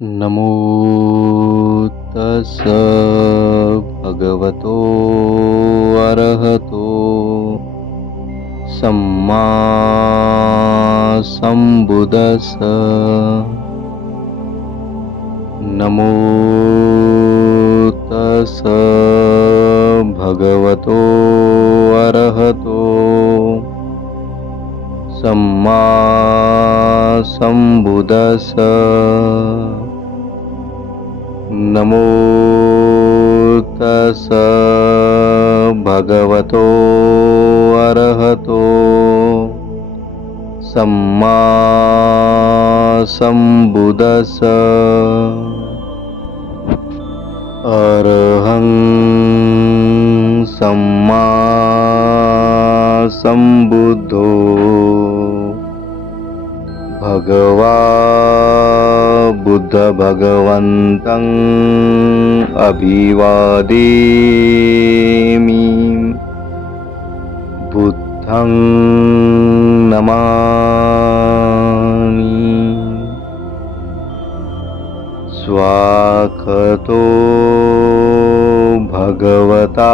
नमो तस् भगवतो अरहतो सम्मा सम्बुद्दस्स। नमो तस् भगवतो अरहतो सम्मा सम्बुद्दस्स। नमो तस् भगवतो अरहतो सम्मा सम्बुद्दस्स। अरहं सम्मा सम्बुद्धो भगवा बुद्ध भगवन्तं अभिवादेमि। बुद्धं नमामि। स्वागतो भगवता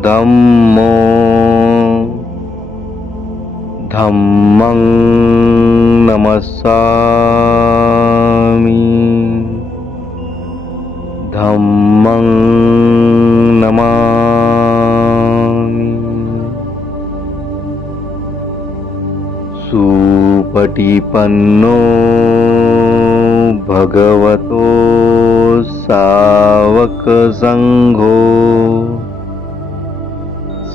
धम्मो धम्मं नमस्सामि। धम्मं नमामि। सुपटिपन्नो भगवतो सावकसङ्घो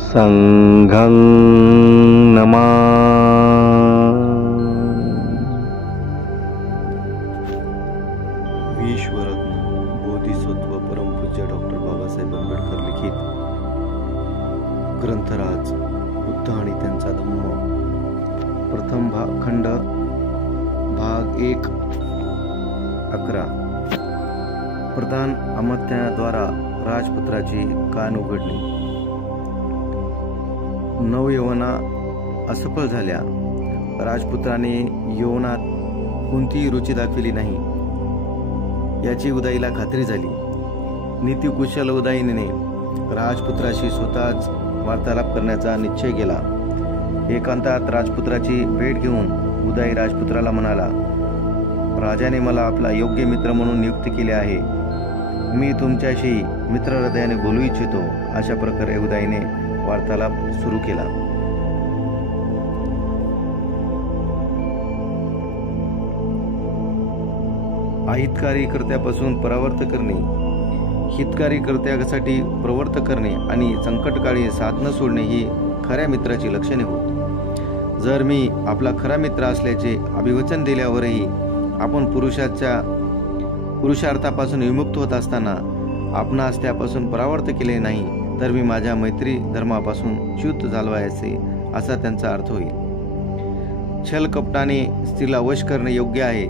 संघं नमामि। विश्वरत्न बोधिसत्व परमपूज्य डॉक्टर बाबासाहेब आंबेडकर लिखित ग्रंथराज बुद्ध आणि त्यांचा धम्म, प्रथम खंड, भाग 1, 11। प्रधान अमात्याद्वारा राजपुत्राची कान उघडली। नवयवना असफल झाल्या। राजपुत्राने यवनात कोणतीही रुची दाखविली नाही याची उदाईला खात्री झाली। नीतिकुशल उदाईने राजपुत्राशी स्वतःच वार्तालाप करण्याचा निश्चय केला। एकांतात राजपुत्राची भेट घेऊन उदाई राजपुत्राला म्हणाला, राजाने मला आपला योग्य मित्र म्हणून नियुक्त केले आहे। मी तुमच्याशी मित्र हृदयाने बोलू इच्छितो। अशा प्रकारे उदाईने वार्तालाप सुरू केला। अहितकारी कर्त्यापासून परावर्त करणे, हितकारी कर्त्यासाठी प्रवर्त करणे आणि संकटकाळी साथ न सोडणे ही खऱ्या मित्राची लक्षणे होत। जर मी आपला खरा मित्र असल्याचे अभिवचन दिल्यावरही आपण पुरुषार्थापासून विमुक्त होत असताना आपणास त्यापासून परावर्त केले नाही, तर मी माझ्या मैत्री धर्मापासून च्युत झालो आहे असा त्यांचा अर्थ होईल। छल कपटाने स्त्रीला वश करणे योग्य आहे।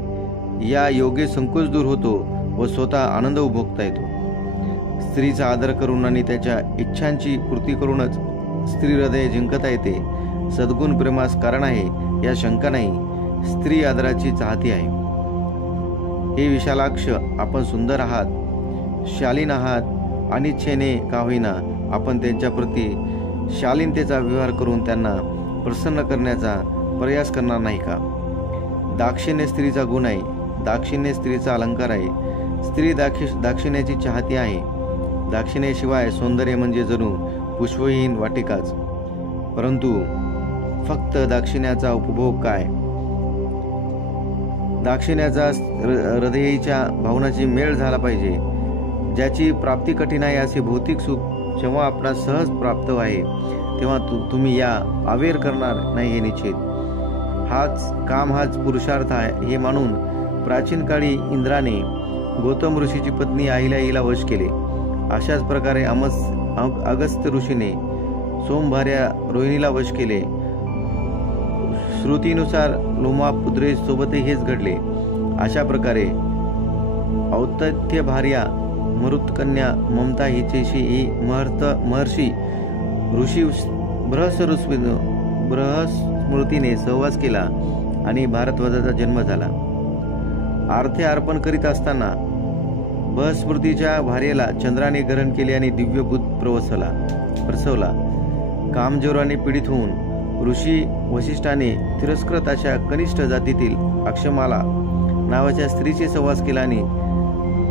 या योगे संकोच दूर होतो व स्वतः आनंद उपभोगता येतो। स्त्रीचा आदर करून आणि त्याच्या इच्छांची पूर्ती करूनच स्त्री हृदय जिंकता येते। सद्गुण प्रेमास कारण आहे या शंका नाही। स्त्री आदराची चाहती आहे। हे विशालाक्ष, आपण सुंदर आहात, शालीन आहात, अनिच्छेने का होईना आपण त्यांच्या प्रती शालीनतेचा व्यवहार करून त्यांना प्रसन्न करण्याचा प्रयास करणार नाही का? दाक्षिण्य स्त्रीचा गुण आहे। दाक्षिण्य स्त्रीचा अलंकार आहे। स्त्री दाक्षिण्याची चाहती आहे। दाक्षिण्याशिवाय सौंदर्य म्हणजे जणू पुष्पहीन वाटिकाच। परंतु फक्त दाक्षिण्याचा उपभोग काय? दाक्षिण्याचा हृदयीच्या भावनाची मेळ झाला पाहिजे। ज्याची प्राप्ती कठीण आहे असे भौतिक सुख जेव्हा आपणास सहज प्राप्त आहे तेव्हा तुम्ही या आवेर करणार नाही हे निश्चित। हाच पुरुषार्थ आहे हे मानून प्राचीन काळी इंद्राने गौतम ऋषीची पत्नी अहिल्याईला वश केले। अशाच प्रकारे अगस्त्य ऋषीने सोमभार्या रोहिणीला वश केले। श्रुतीनुसार लोमापुत्रे सोबतही हेच घडले। अशा प्रकारे औतथ्य भार्या मरुत्कन्या ममता हिचेशी ही महर्षी ऋषी बृहस्पतीने सहवास केला आणि भारद्वाजाचा जन्म झाला। आर्थे अर्पण करीत असताना बृहस्पतीच्या भार्येला चंद्राने ग्रहण केले आणि दिव्य बुध प्रसवला. कामज्वराने पीडित होऊन ऋषी वसिष्ठाने तिरस्कृत अशा कनिष्ठ जातीतील अक्षमाला नावाच्या स्त्रीचे सहवास केला आणि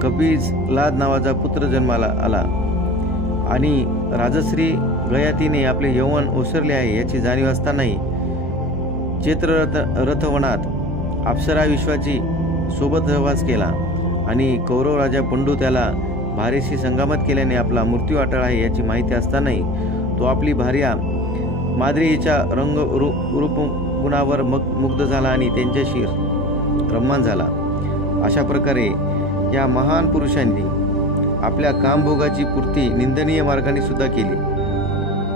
कपिलाद नावाचा पुत्र जन्माला आला. आणि राजश्री गयातीने आपले यौवन ओसरले आहे याची जाणीव असतानाही चैत्र रथवनात अप्सरा विश्वाची सोबत सहवास केला. आणि कौरव राजा पंडू त्याला भार्येशी संगमत केल्याने आपला मृत्यू अटळ आहे याची माहिती असतानाही तो आपली भार्या माद्री हिच्या रूपगुणावर मुग्ध झाला आणि त्यांच्याशी रम्मान झाला. अशा प्रकारे या महान पुरुषांनी आपल्या कामभोगाची पूर्ती निंदनीय मार्गाने सुद्धा केली.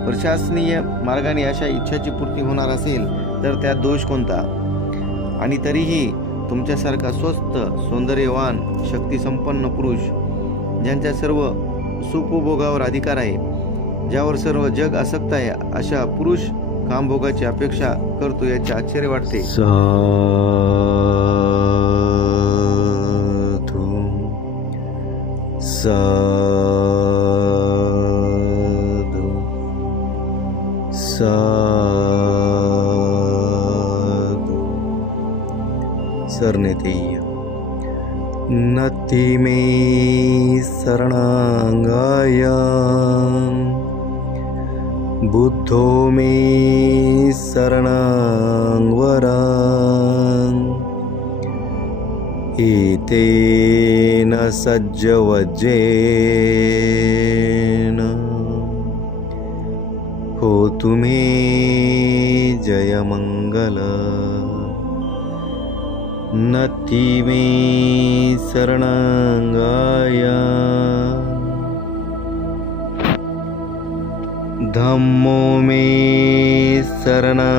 प्रशासनीय मार्गाने अशा इच्छाची पूर्ती होणार असेल तर त्यात दोष कोणता? आणि तरीही तुमच्यासारखा स्वस्थ सौंदर्यवान शक्तिसंपन्न पुरुष ज्यांच्या सर्व सुखभोगावर अधिकार आहे, ज्यावर सर्व जग आसक्त आहे, अशा पुरुष कामभोगाची अपेक्षा करतो याचे आश्चर्य वाटते. सरनेतेय्य नति मे शरणांगाय बुद्धो मे शरणांगवरा एतेन सज्जवज्जेन होतु मे जयमंगल. नति मे शरणांगाय धम्मो मे शरणांगवरा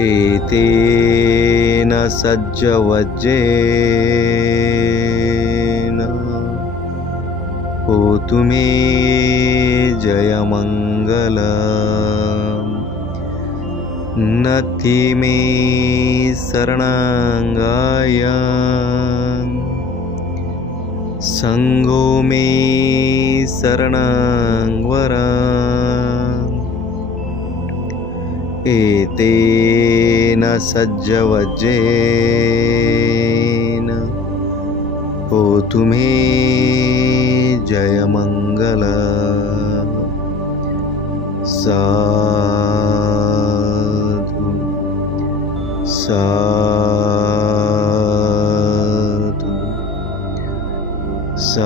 एतेन सज्जवज्जेन होतु मे जयमंगल. नति मे शरणांगाय संघो मे शरणांगवरा एतेन सज्जवज्जेन होतु मे जयमंगल. साधु साधु साधु.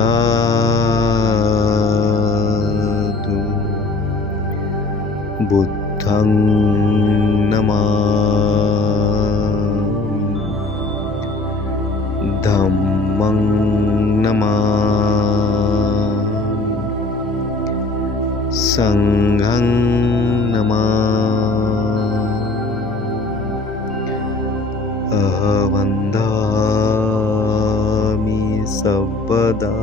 बुद्धं नमामि धम्मं नमामि संघं नमामि. अहं वन्दामि सर्वदा